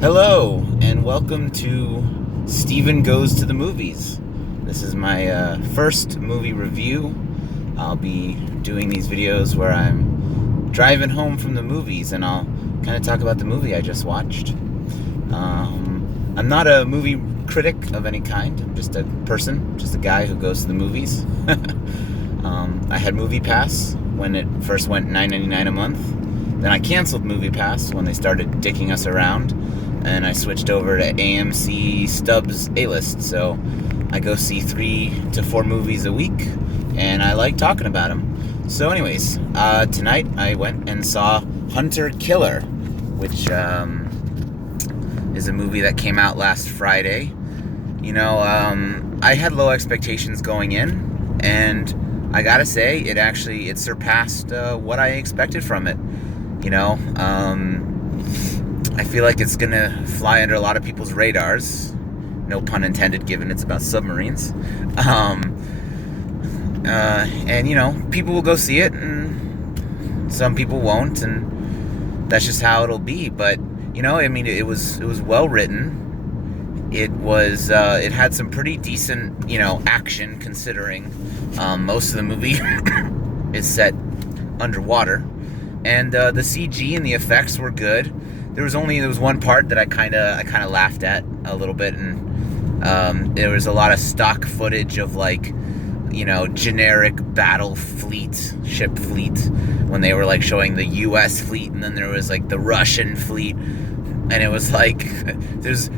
Hello, and welcome to Steven Goes to the Movies. This is my first movie review. I'll be doing these videos where I'm driving home from the movies and I'll kind of talk about the movie I just watched. I'm not a movie critic of any kind. I'm just a person, just a guy who goes to the movies. I had Movie Pass when it first went $9.99 a month. Then I canceled Movie Pass when they started dicking us around, and I switched over to AMC Stubbs A-List. So I go see 3 to 4 movies a week, and I like talking about them. So anyways, tonight I went and saw Hunter Killer, which is a movie that came out last Friday. I had low expectations going in, and I gotta say, it surpassed what I expected from it. I feel like it's gonna fly under a lot of people's radars. No pun intended, given it's about submarines. And people will go see it, and some people won't, and that's just how it'll be. But it was well written. It had some pretty decent action, considering most of the movie is set underwater. And the CG and the effects were good. There was one part that I kind of laughed at a little bit, and there was a lot of stock footage of generic battle ship fleet, when they were showing the U.S. fleet, and then there was the Russian fleet, and it was there's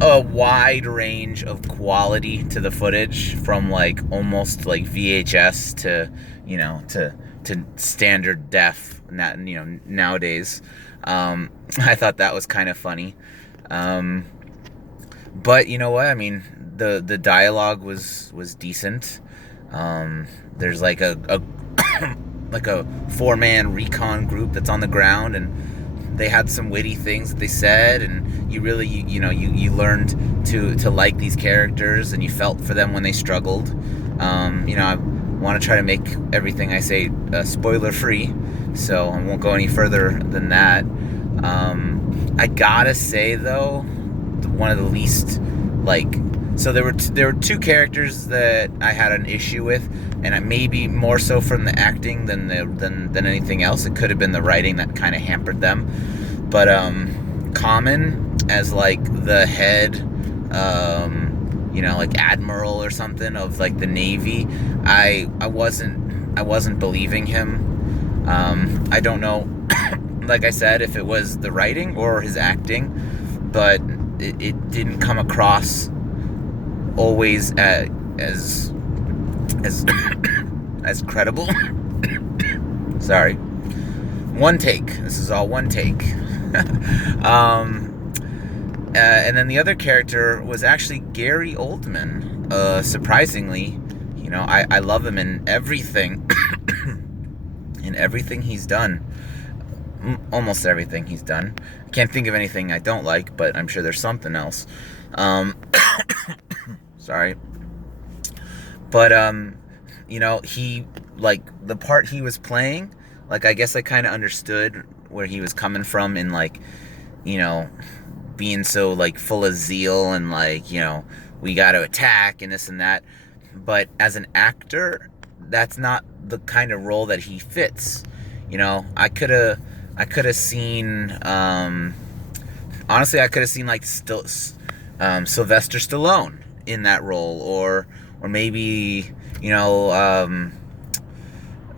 a wide range of quality to the footage, from almost VHS to standard def. Nowadays. I thought that was kind of funny. But you know what? I mean, the dialogue was decent. There's a 4-man recon group that's on the ground, and they had some witty things that they said, and you really you learned to like these characters, and you felt for them when they struggled. I want to try to make everything I say spoiler free, so I won't go any further than that. I gotta say though, one of the least so there were 2 characters that I had an issue with, and maybe more so from the acting than anything else. It could have been the writing that kind of hampered them. But Common as the head, admiral or something of the Navy, I wasn't believing him. I don't know, like I said, if it was the writing or his acting, but it didn't come across always as as credible. Sorry. One take. This is all one take. And then the other character was actually Gary Oldman. Surprisingly, I love him in everything, in everything he's done. Almost everything he's done. I can't think of anything I don't like, but I'm sure there's something else. Sorry. But he the part he was playing, I guess I kind of understood where he was coming from in being so full of zeal and we got to attack and this and that. But as an actor, that's not the kind of role that he fits. I could have seen, honestly, I could have seen Sylvester Stallone in that role, or maybe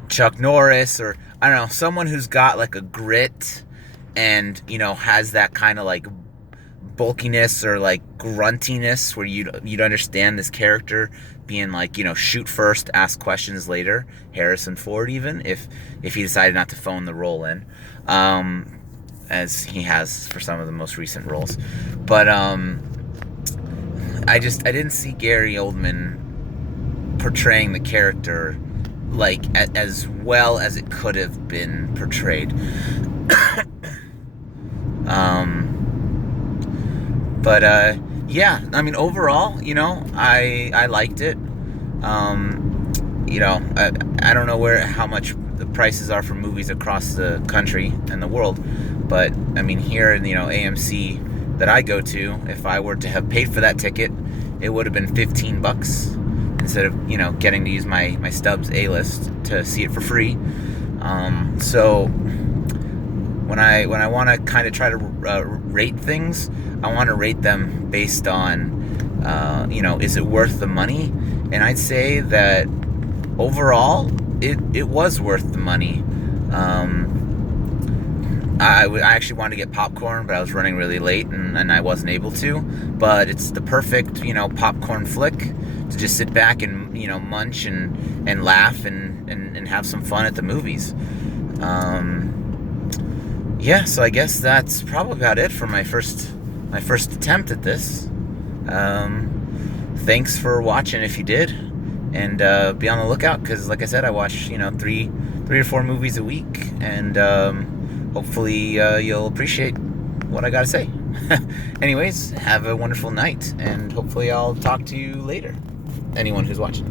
Chuck Norris, or I don't know, someone who's got a grit and has that kind of bulkiness or gruntiness, where you'd understand this character being shoot first, ask questions later. Harrison Ford, even if he decided not to phone the role in, as he has for some of the most recent roles. But I didn't see Gary Oldman portraying the character as well as it could have been portrayed. Yeah, I mean, overall, I liked it. I don't know how much the prices are for movies across the country and the world, but I mean, here in AMC that I go to, if I were to have paid for that ticket, it would have been $15 instead of, you know, getting to use my Stubbs A-list to see it for free. So when I want to kind of try to rate things, I want to rate them based on, you know, is it worth the money? And I'd say that overall, it was worth the money. I actually wanted to get popcorn, but I was running really late and I wasn't able to. But it's the perfect, you know, popcorn flick to just sit back and, you know, munch and laugh and have some fun at the movies. Yeah, so I guess that's probably about it for my first attempt at this. Thanks for watching if you did, and be on the lookout, because like I said, I watch, you know, three or four movies a week, and hopefully you'll appreciate what I gotta say. Anyways, have a wonderful night, and hopefully I'll talk to you later, anyone who's watching.